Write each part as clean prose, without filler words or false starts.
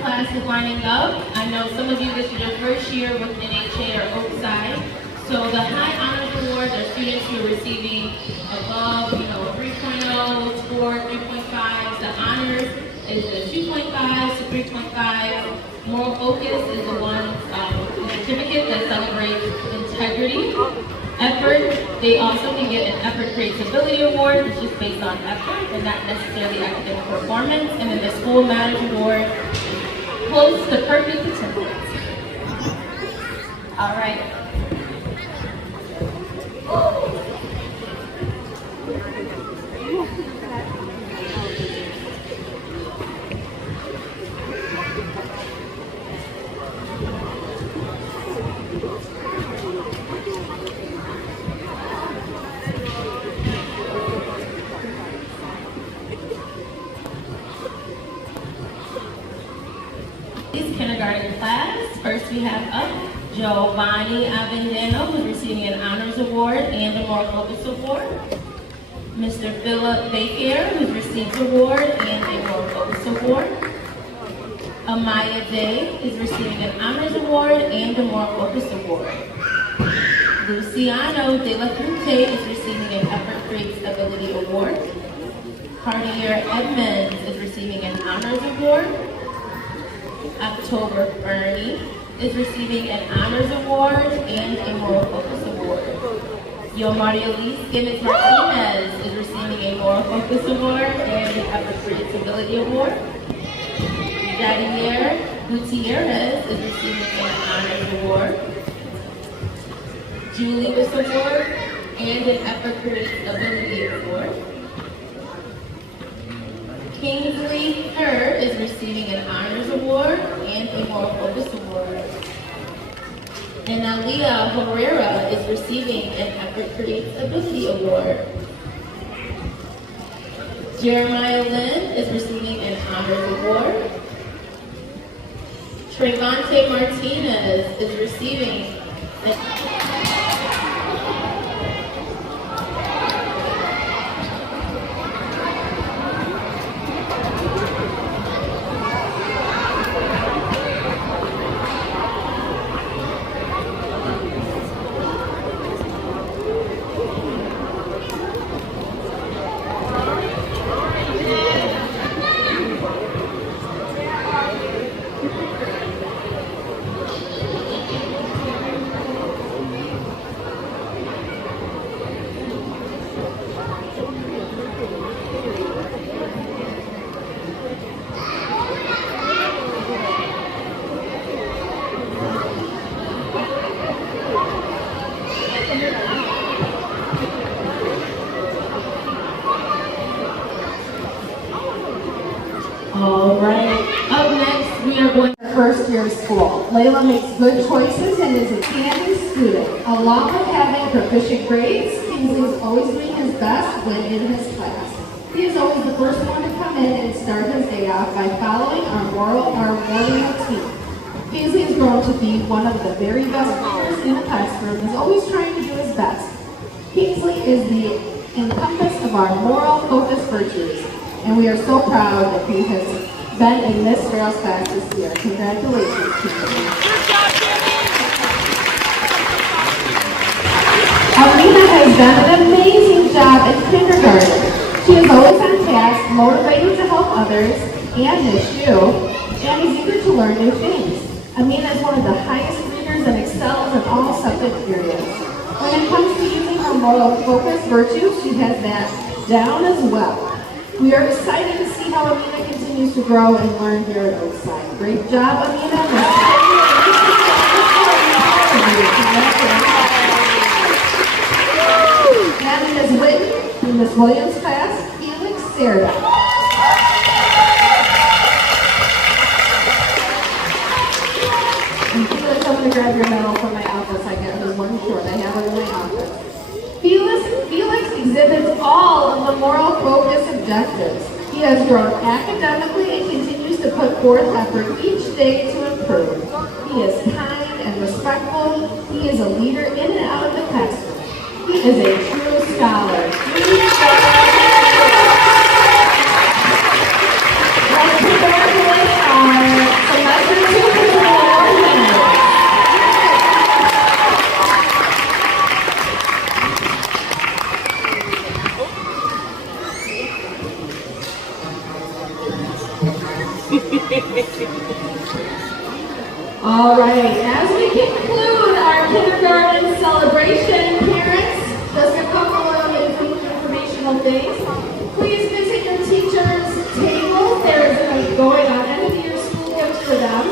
Class is winding up. I know some of you, this is your first year with NHA or Oakside. So the High Honors Awards are students who are receiving above, a 3.0, is a 2.5 to 3.5. Moral focus is the one certificate that celebrates integrity. Effort, they also can get an effort creates ability award, which is based on effort and not necessarily academic performance. And then the school matters award, close to perfect attendance. All right. Kindergarten class. First we have up Giovanni Avendano, who's receiving an honors award and a moral focus award. Mr. Philip Baker, who's received an award and a moral focus award. Amaya Day is receiving an honors award and a moral focus award. Luciano De La Crute is receiving an effort creates ability award. Cartier Edmonds is receiving an honors award. October Fernie is receiving an honors award and a moral focus award. Yomarielise Gimmons Martinez is receiving a moral focus award and an effort creates ability award. Jadier Gutierrez is receiving an honors award. Julie Wiss Award and an effort creates ability award. Kingsley Kerr is receiving an honors award and a moral focus award. And Aliyah Herrera is receiving an effort creates ability award. Jeremiah Lynn is receiving an honors award. Trevante Martinez is receiving an all right. Up next, we are going to first year of school. Layla makes good choices and is a candy student. Along with having proficient grades, Kingsley is always doing his best when in his class. He is always the first one to come in and start his day off by following our morning routine. Kingsley has grown to be one of the very best leaders in the classroom and is always trying to do his best. Kingsley is the encompass of our moral focus virtues, and we are so proud that he has been in Miss Farrell's class this year. Congratulations, Kingsley. Alina has done an amazing job in kindergarten. She is always on task, motivated to help others, and miss you, and is eager to learn new things. Amina is one of the highest readers and excels in all subject areas. When it comes to using her moral focus virtue, she has that down as well. We are excited to see how Amina continues to grow and learn here at Oakside. Great job, Amina. Now in Ms. Whitten, in Ms. Williams' class, Felix Serda. And Felix, I'm going to grab your medal from my office. I got this one short. I have it in my office. Felix exhibits all of the moral focus objectives. He has grown academically and continues to put forth effort each day to improve. He is kind and respectful. He is a leader in and out of the classroom. He is a true scholar. Let's congratulate our semester 2 award winners. All right, as we conclude our kindergarten celebration, parents, just a couple of informational things. Please visit your teacher's table. There is going on end of the year school gifts for them.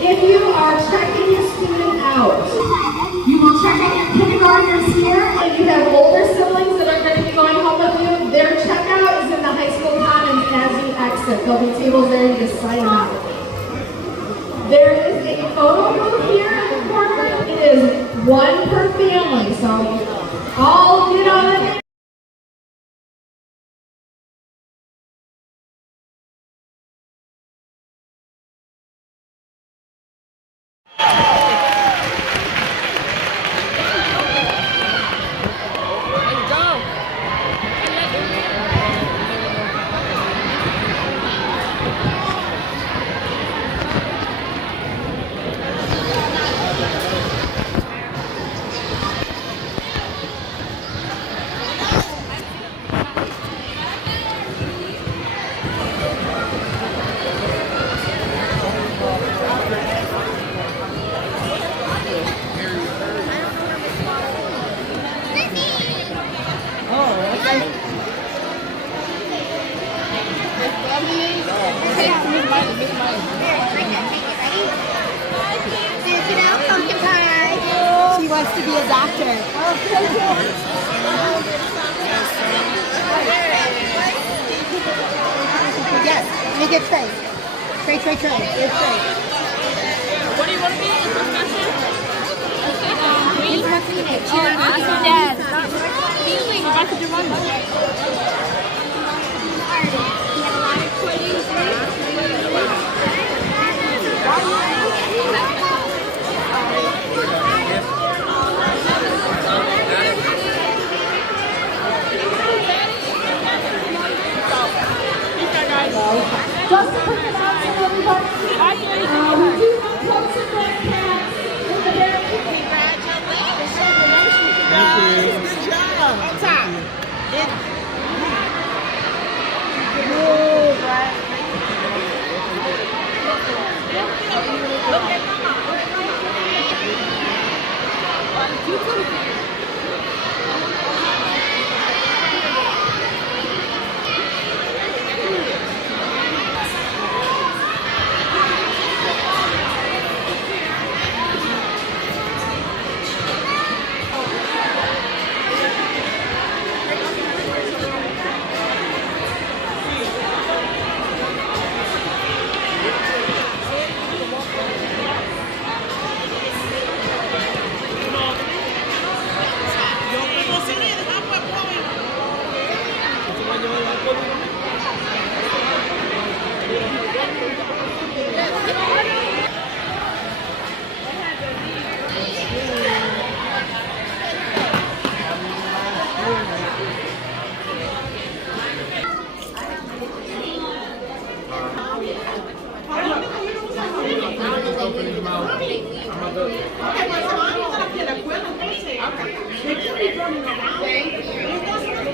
If you are checking your student out, you will check out your kindergartners here, and you have older siblings that are going to be going home with you. Their checkout is in the high school commons as you exit. There'll be tables there, you just sign out. There is a photo booth here in the corner. It is one per family, so all get on it. She wants to be a doctor. Yes, make it Trey. Trey. It's Trey. What do you want to be? He's messing it. Yes. Rebecca Javon. He had a lot of pudding. Just to quick announcement, everybody. We do have close and grandparents in the very Good job. On top. Look at Mama.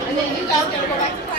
And then you guys gotta go back to